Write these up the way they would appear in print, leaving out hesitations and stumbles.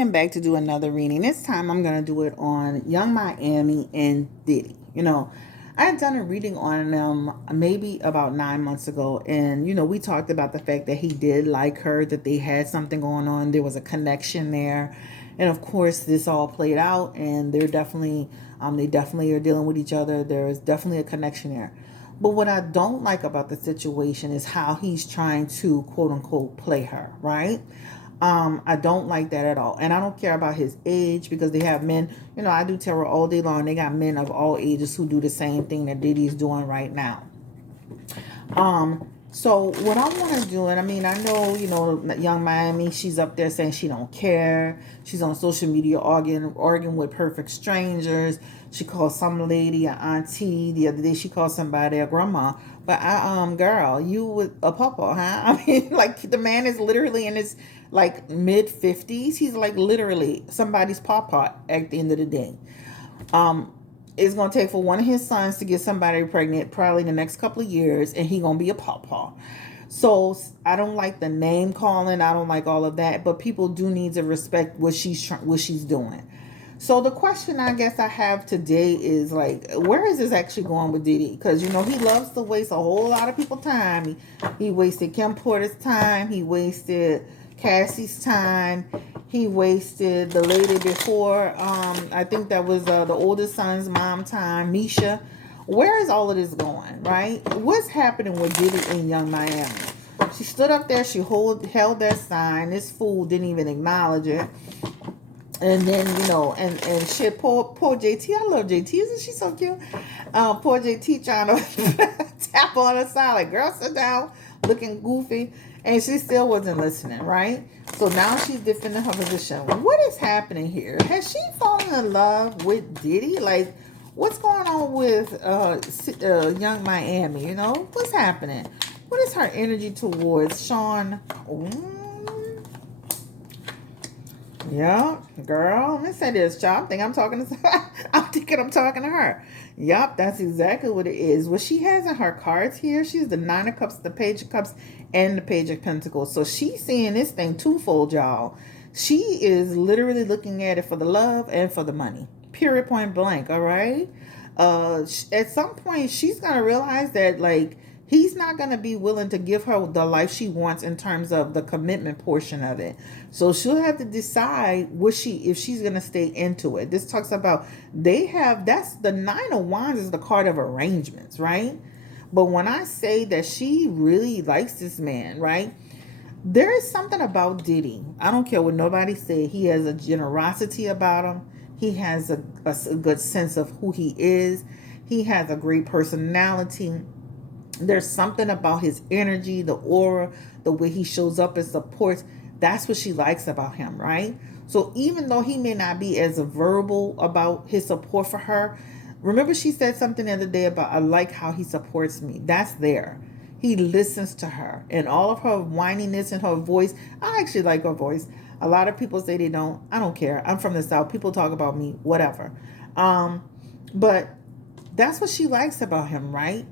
am back to do another reading. This time I'm going to do it on Young Miami and Diddy. I had done a reading on them maybe about 9 months ago. And, we talked about the fact that he did like her, that they had something going on. There was a connection there. And of course, this all played out and they definitely are dealing with each other. There is definitely a connection there. But what I don't like about the situation is how he's trying to quote unquote play her, right? I don't like that at all. And I don't care about his age because they have men, I do tarot all day long. They got men of all ages who do the same thing that Diddy's doing right now. So what I want to do, and I mean, I know, Young Miami, she's up there saying she don't care. She's on social media arguing with perfect strangers. She called some lady an auntie. The other day she called somebody a grandma. But girl, you with a papa, huh? I mean, like the man is literally in his like mid-50s. He's like literally somebody's papa at the end of the day. It's going to take for one of his sons to get somebody pregnant probably in the next couple of years, and he going to be a pawpaw. So I don't like the name calling. I don't like all of that, but people do need to respect what she's doing. So the question I guess I have today is like, where is this actually going with Diddy? Because, he loves to waste a whole lot of people's time. He wasted Kim Porter's time. He wasted Cassie's time. He wasted the lady before. I think that was the oldest son's mom time, Misha. Where is all of this going, right? What's happening with Diddy in Young Miami? She stood up there. She held that sign. This fool didn't even acknowledge it. And then, and shit, poor JT. I love JT. Isn't she so cute? Poor JT trying to tap on her side like, girl, sit down, looking goofy. And she still wasn't listening, right? So now she's defending her position. What is happening here? Has she fallen in love with Diddy? Like, what's going on with Young Miami? What's happening? What is her energy towards Sean? Yeah, girl. Let me say this, y'all. I'm thinking I'm talking to her. Yup, that's exactly what it is. What she has in her cards here, she's the Nine of Cups, the Page of Cups, and the Page of Pentacles. So she's seeing this thing twofold, y'all. She is literally looking at it for the love and for the money. Period, point blank. All right. At some point, she's gonna realize that like he's not going to be willing to give her the life she wants in terms of the commitment portion of it. So she'll have to decide if she's going to stay into it. This talks about that's the Nine of Wands is the card of arrangements, right? But when I say that she really likes this man, right? There is something about Diddy. I don't care what nobody say. He has a generosity about him. He has a good sense of who he is. He has a great personality. There's something about his energy, the aura, the way he shows up and supports. That's what she likes about him, right? So even though he may not be as verbal about his support for her, remember she said something the other day about, I like how he supports me. That's there. He listens to her. And all of her whininess and her voice, I actually like her voice. A lot of people say they don't. I don't care. I'm from the South. People talk about me, whatever. But that's what she likes about him, right?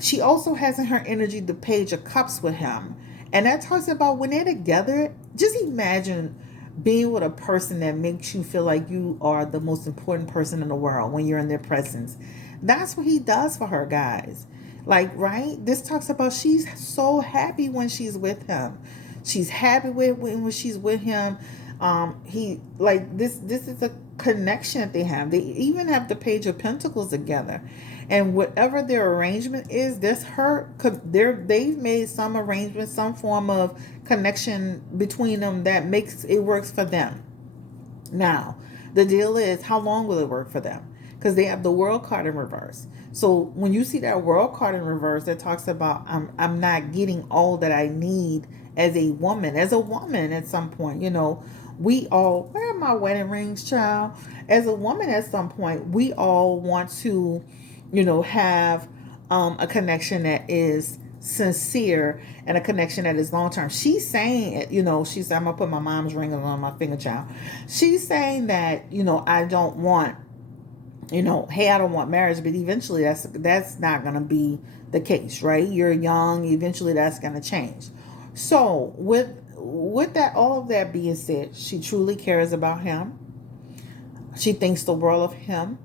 She also has in her energy the Page of Cups with him. And that talks about when they're together, just imagine being with a person that makes you feel like you are the most important person in the world when you're in their presence. That's what he does for her, guys. Like, right? This talks about she's so happy when she's with him. She's happy when she's with him. He like this is a connection that they have. They even have the Page of Pentacles together. And whatever their arrangement is, they've made some arrangement, some form of connection between them that makes it works for them. Now, the deal is, how long will it work for them? Because they have the World card in reverse. So when you see that World card in reverse, that talks about I'm not getting all that I need as a woman. As a woman, at some point, we all, where are my wedding rings, child? As a woman, at some point, we all want to have a connection that is sincere and a connection that is long term. She's saying, she's I'm gonna put my mom's ring on my finger, child. She's saying that, I don't want, hey, I don't want marriage, but eventually that's not gonna be the case, right? You're young, eventually that's gonna change. So with with that, all of that being said, she truly cares about him. She thinks the world of him.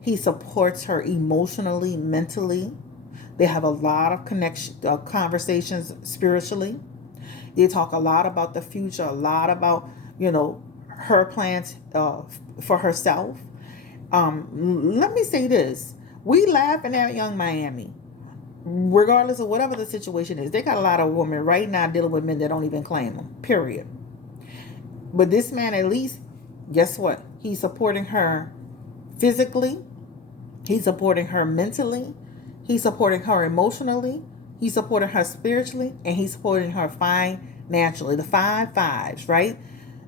He supports her emotionally, mentally. They have a lot of connection, conversations spiritually. They talk a lot about the future, a lot about, her plans for herself. Let me say this. We laughing at young Miami. Regardless of whatever the situation is, they got a lot of women right now dealing with men that don't even claim them. Period. But this man, at least, guess what? He's supporting her physically. He's supporting her mentally. He's supporting her emotionally. He's supporting her spiritually, and he's supporting her financially. The five fives, right?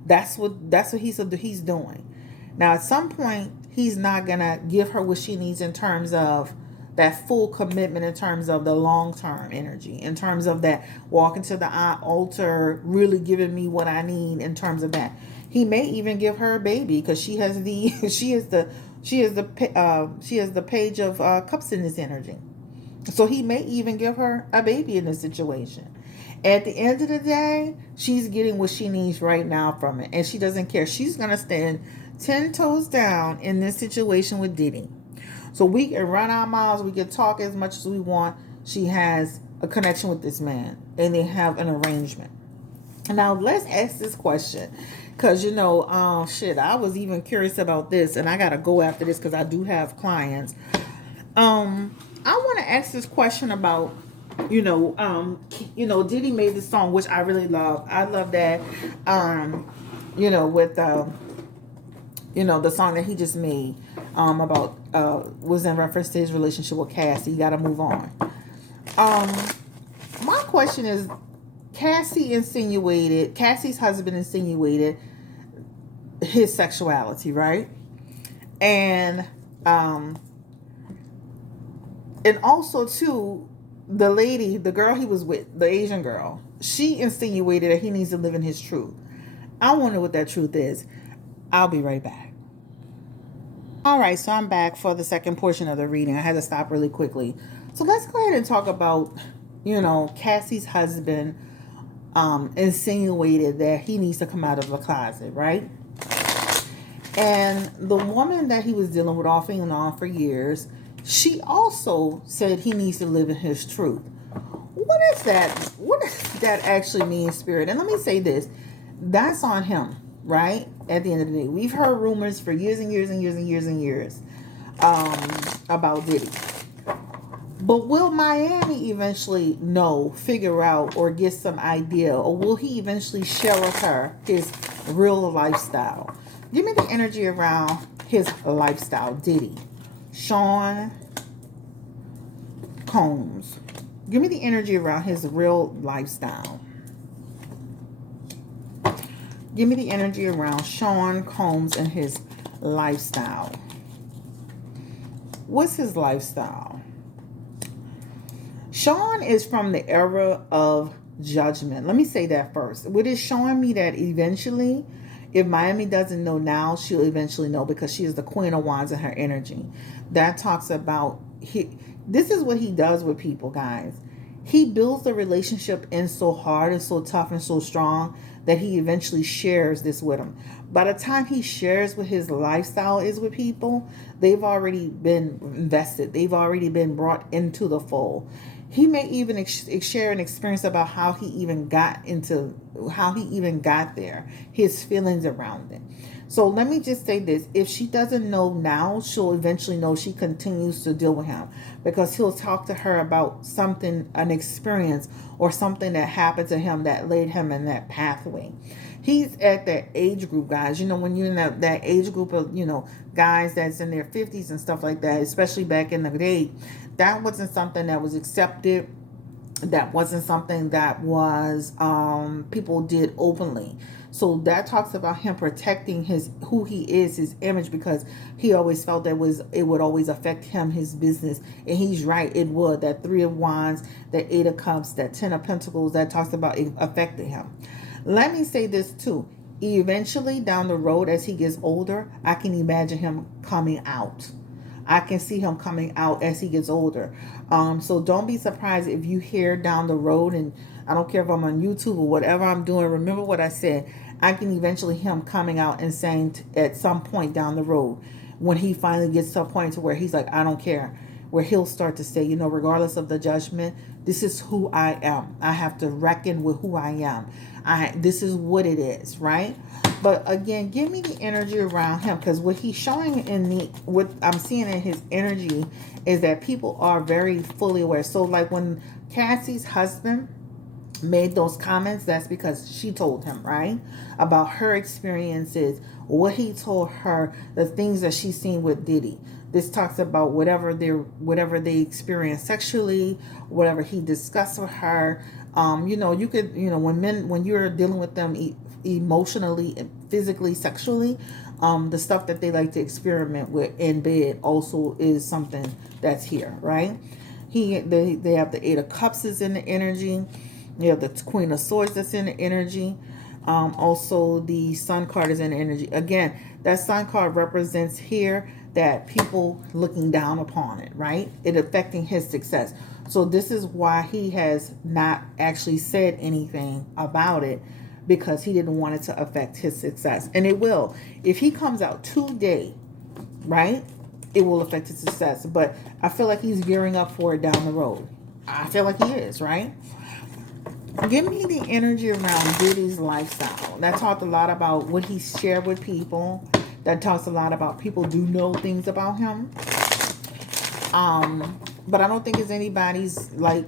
That's what he's doing. Now, at some point, he's not gonna give her what she needs in terms of that full commitment, in terms of the long term energy, in terms of that walking to the altar, really giving me what I need. In terms of that, he may even give her a baby because she has the she has the page of cups in this energy. So he may even give her a baby in this situation. At the end of the day, she's getting what she needs right now from it. And she doesn't care. She's going to stand 10 toes down in this situation with Diddy. So we can run our mouths. We can talk as much as we want. She has a connection with this man. And they have an arrangement. Now, let's ask this question. Because, I was even curious about this. And I got to go after this because I do have clients. I want to ask this question about, Diddy made this song, which I really love. I love that, with, the song that he just made, about, was in reference to his relationship with Cassie. You got to move on. My question is, Cassie's husband insinuated his sexuality, right? And, and also, too, the girl he was with, the Asian girl, she insinuated that he needs to live in his truth. I wonder what that truth is. I'll be right back. All right, so I'm back for the second portion of the reading. I had to stop really quickly. So let's go ahead and talk about, Cassie's husband insinuated that he needs to come out of the closet, right? And the woman that he was dealing with off and on for years, she also said he needs to live in his truth. What is that? What does that actually mean, Spirit? And let me say this. That's on him, right? At the end of the day. We've heard rumors for years and years and years and years and years about Diddy. But will Miami eventually figure out, or get some idea, or will he eventually share with her his real lifestyle? Give me the energy around his lifestyle, Diddy. Sean Combs. Give me the energy around his real lifestyle. Give me the energy around Sean Combs and his lifestyle. What's his lifestyle? Sean is from the era of judgment. Let me say that first. What is showing me that eventually, if Miami doesn't know now, she'll eventually know, because she is the Queen of Wands in her energy. That talks about, this is what he does with people, guys. He builds the relationship in so hard and so tough and so strong that he eventually shares this with them. By the time he shares what his lifestyle is with people, they've already been invested. They've already been brought into the fold. He may even share an experience about how he even got there, his feelings around it. So let me just say this. If she doesn't know now, she'll eventually know. She continues to deal with him, because he'll talk to her about something, an experience, or something that happened to him that led him in that pathway. He's at that age group, guys. When you're in that age group of, guys that's in their 50s and stuff like that, especially back in the day, that wasn't something that was accepted. That wasn't something that was people did openly. So that talks about him protecting who he is, his image, because he always felt it would always affect him, his business. And he's right, it would. That 3 of Wands, that 8 of Cups, that 10 of Pentacles, that talks about it affecting him. Let me say this too. Eventually down the road, as he gets older, I can imagine him coming out. I can see him coming out as he gets older. So don't be surprised if you hear down the road, and I don't care if I'm on YouTube or whatever I'm doing. Remember what I said. I can eventually him coming out and saying at some point down the road, when he finally gets to a point to where he's like, I don't care, where he'll start to say, you know, regardless of the judgment, this is who I am. I have to reckon with who I am. This is what it is, right? But again, give me the energy around him, because what he's showing in the, what I'm seeing in his energy is that people are very fully aware. So like when Cassie's husband made those comments, that's because she told him, right, about her experiences, what he told her, the things that she's seen with Diddy. This talks about whatever they experience sexually, whatever he discussed with her. You know, you could, you know, when you're dealing with them emotionally, physically, sexually, the stuff that they like to experiment with in bed also is something that's here, right? They have the Eight of Cups is in the energy. You have the Queen of Swords that's in the energy. Also, the Sun card is in the energy. Again, that Sun card represents here that people looking down upon it, right? It affecting his success. So this is why he has not actually said anything about it, because he didn't want it to affect his success. And it will. If he comes out today, right, it will affect his success. But I feel like he's gearing up for it down the road. I feel like he is, right? Give me the energy around Diddy's lifestyle. That talked a lot about what he shared with people. That talks a lot about people do know things about him. But I don't think it's anybody's like,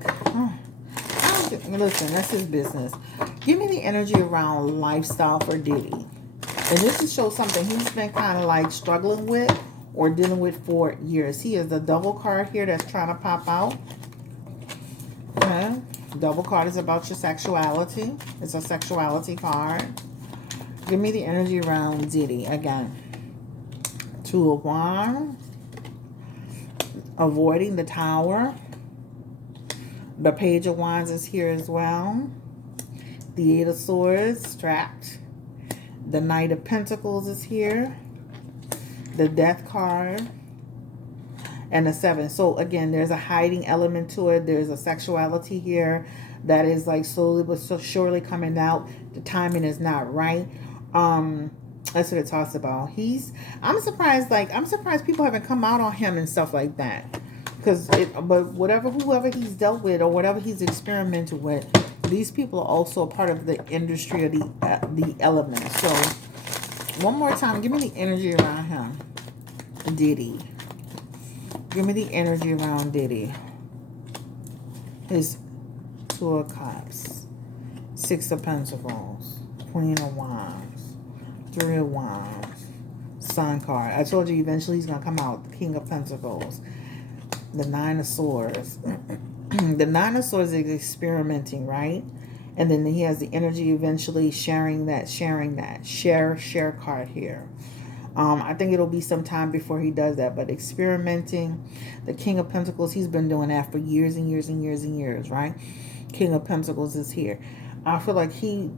listen, that's his business. Give me the energy around lifestyle for Diddy. And this is show something he's been kind of like struggling with or dealing with for years. He has the double card here that's trying to pop out. Okay. Double card is about your sexuality. It's a sexuality card. Give me the energy around Diddy again. Two of Wands. Avoiding the Tower. The Page of Wands is here as well. The Eight of Swords, strapped. The Knight of Pentacles is here. The Death card. And the Seven. So again, there's a hiding element to it. There's a sexuality here that is like slowly but so surely coming out. The timing is not right. That's what it talks about. I'm surprised people haven't come out on him and stuff like that. But whoever he's dealt with or whatever he's experimented with, these people are also a part of the industry of the elements. So one more time, give me the energy around him. Diddy. Give me the energy around Diddy. His Two of Cups. Six of Pentacles. Queen of Wands. Three of Wands. Sun card. I told you eventually he's going to come out. The King of Pentacles. The Nine of Swords. The Nine of Swords is experimenting, right? And then he has the energy eventually sharing that. Share card here. I think it'll be some time before he does that. But experimenting, the King of Pentacles, he's been doing that for years and years and years and years, right? King of Pentacles is here. I feel like he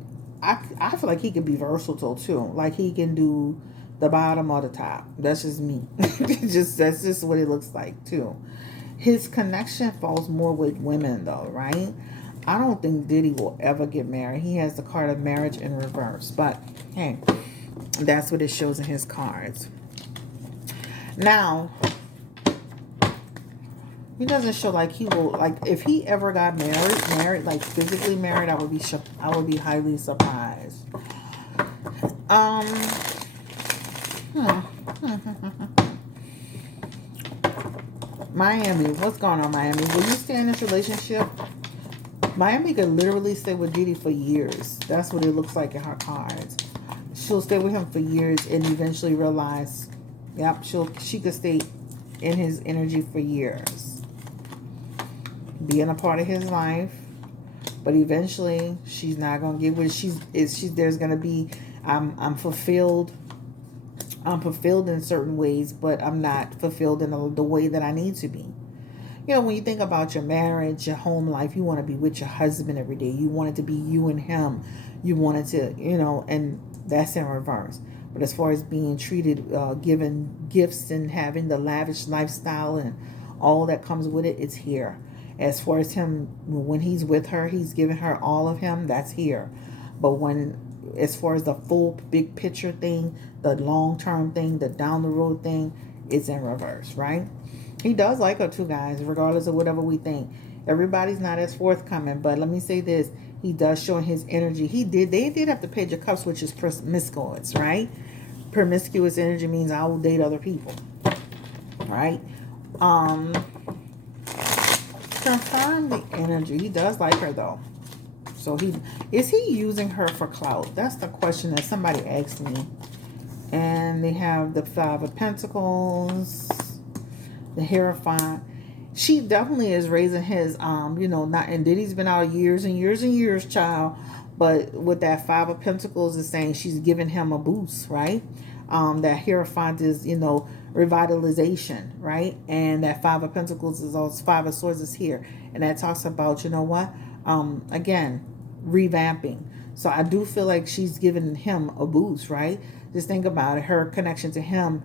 could be versatile too. Like he can do the bottom or the top. That's just me. That's just what it looks like too. His connection falls more with women though, right? I don't think Diddy will ever get married. He has the card of marriage in reverse. But hey, that's what it shows in his cards. Now, he doesn't show like he will, like if he ever got married, like physically married, I would be highly surprised. Miami, what's going on, Miami? Will you stay in this relationship? Miami could literally stay with Diddy for years. That's what it looks like in her cards. She'll stay with him for years and eventually realize, yep, she could stay in his energy for years, being a part of his life. But eventually, she's not gonna get what there's gonna be. I'm fulfilled. I'm fulfilled in certain ways, but I'm not fulfilled in the way that I need to be. You know, when you think about your marriage, your home life, you want to be with your husband every day. You want it to be you and him. You want it to, and that's in reverse. But as far as being treated, given gifts and having the lavish lifestyle and all that comes with it, it's here. As far as him, when he's with her, he's giving her all of him. That's here. But when, as far as the full big picture thing, the long term thing, the down the road thing, it's in reverse, right? He does like her too, guys, regardless of whatever we think. Everybody's not as forthcoming, but let me say this: he does show his energy. They did have the Page of Cups, which is promiscuous, right? Promiscuous energy means I will date other people, right? Confirm the energy. He does like her though. So is he using her for clout? That's the question that somebody asked me. And they have the Five of Pentacles, the Hierophant. She definitely is raising his, not, and Diddy's been out years and years and years, child. But with that Five of Pentacles is saying she's giving him a boost, right? That Hierophant is, revitalization, right? And that Five of Pentacles is also Five of Swords is here. And that talks about, again, revamping. So I do feel like she's giving him a boost, right? Just think about it. Her connection to him,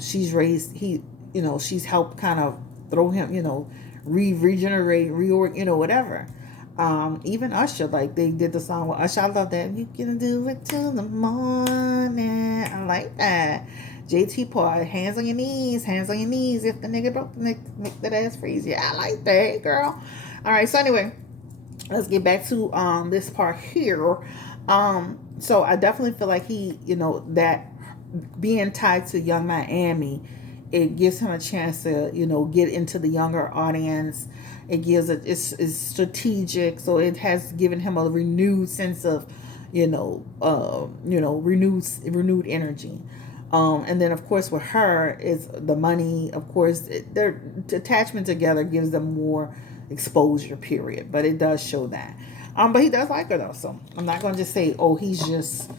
she's raised, she's helped kind of throw him, regenerate, reorg, whatever. Even Usher, like they did the song with Usher. I love that. You can do it till the morning. I like that. JT part, hands on your knees, hands on your knees. If the nigga broke, make that ass freeze. Yeah, I like that, hey, girl. All right, so anyway, let's get back to this part here. So I definitely feel like he, that being tied to Young Miami, it gives him a chance to, get into the younger audience. It gives it's strategic, so it has given him a renewed sense of, renewed energy. And then of course with her is the money. Of course, their attachment together gives them more exposure. Period. But it does show that. But he does like her though, so I'm not gonna just say, oh, he's just,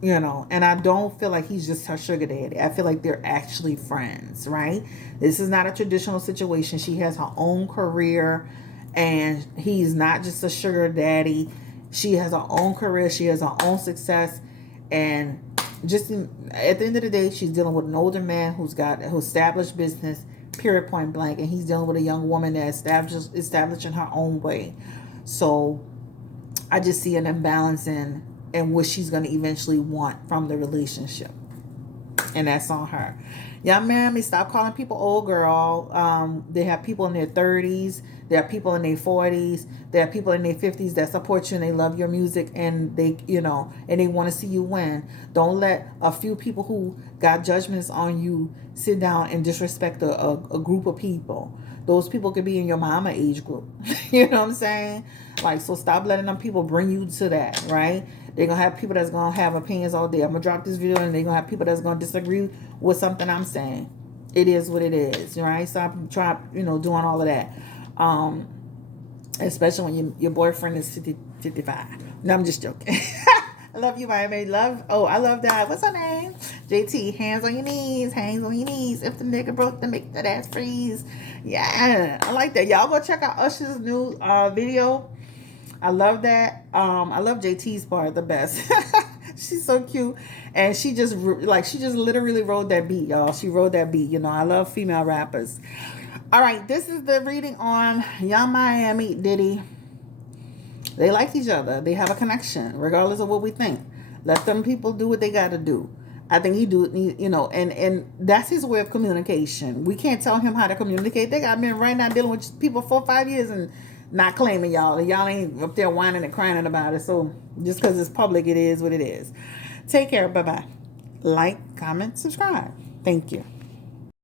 and I don't feel like he's just her sugar daddy. I feel like they're actually friends, right? This is not a traditional situation. She has her own career, and he's not just a sugar daddy. She has her own career. She has her own success, and just at the end of the day, she's dealing with an older man who's established business, period, point blank, and he's dealing with a young woman that established in her own way. So I just see an imbalance in what she's going to eventually want from the relationship. And that's on her. Young man, stop calling people old girl. They have people in their 30s. There are people in their 40s. There are people in their 50s that support you and they love your music and they, and they want to see you win. Don't let a few people who got judgments on you sit down and disrespect a group of people. Those people could be in your mama age group. You know what I'm saying? Like, so stop letting them people bring you to that, right? They're going to have people that's going to have opinions all day. I'm going to drop this video and they're going to have people that's going to disagree with something I'm saying. It is what it is, right? Stop trying, doing all of that. Especially when your boyfriend is 55. No, I'm just joking. I love you, Miami. I love that. What's her name? JT, hands on your knees, hands on your knees. If the nigga broke, then make that ass freeze. Yeah, I like that. Y'all go check out Usher's new video. I love that. I love JT's part the best. She's so cute. And she just literally wrote that beat, y'all. She wrote that beat. I love female rappers. All right, this is the reading on Young Miami, Diddy. They like each other. They have a connection, regardless of what we think. Let them people do what they got to do. I think and that's his way of communication. We can't tell him how to communicate. They got men right now dealing with people 4 or 5 years and not claiming y'all. And y'all ain't up there whining and crying about it. So just because it's public, it is what it is. Take care. Bye-bye. Like, comment, subscribe. Thank you.